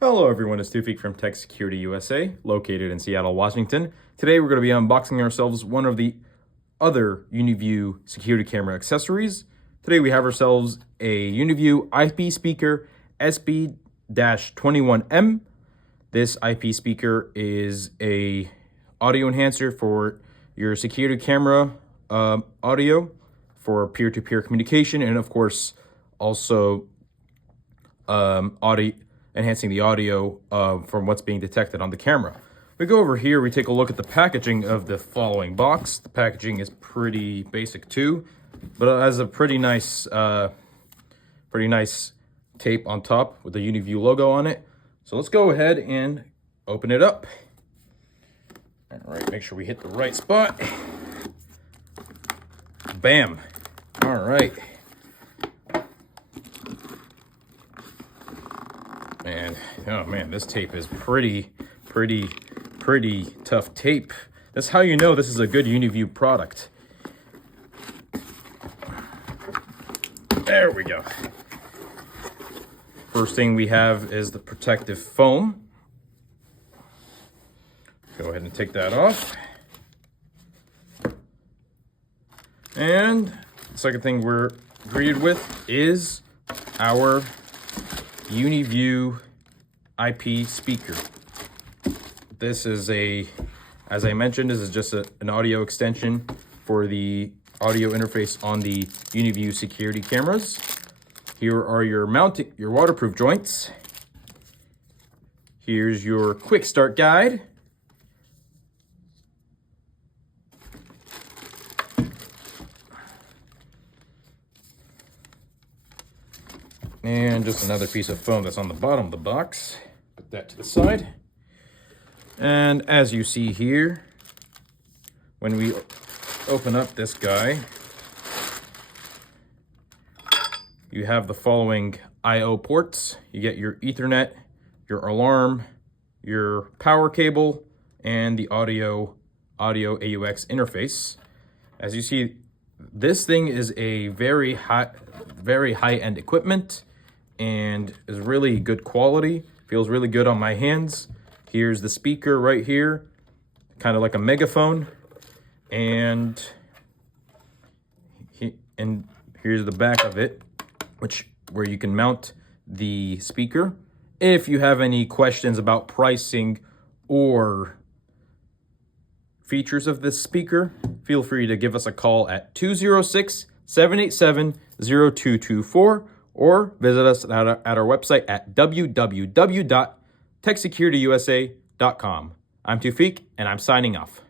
Hello everyone, it's Tufik from TechSecurityUSA, located in Seattle, Washington. Today we're going to be unboxing ourselves one of the other UniView security camera accessories. Today we have ourselves a UniView IP speaker SP-21M. This IP speaker is a audio enhancer for your security camera audio for peer-to-peer communication, and of course also enhancing the audio from what's being detected on the camera. We go over here, we take a look at the packaging of the following box. The packaging is pretty basic too, but it has a pretty nice tape on top with the UniView logo on it. So let's go ahead and open it up. All right, make sure we hit the right spot. Bam. All right. And oh man, this tape is pretty tough tape. That's how you know this is a good UniView product. There we go. First thing we have is the protective foam. Go ahead and take that off. And the second thing we're greeted with is our UniView IP speaker. This is as I mentioned, this is just an audio extension for the audio interface on the UniView security cameras. Here are your waterproof joints. Here's your quick start guide. And just another piece of foam that's on the bottom of the box. Put that to the side. And as you see here, when we open up this guy, you have the following I/O ports. You get your Ethernet, your alarm, your power cable, and the audio AUX interface. As you see, this thing is a very high-end equipment and is really good quality. Feels really good on my hands. Here's the speaker right here, kind of like a megaphone, and here's the back of it, where you can mount the speaker. If you have any questions about pricing or features of this speaker, feel free to give us a call at 206-787-0224 or visit us at our website at www.techsecurityusa.com. I'm Tufik, and I'm signing off.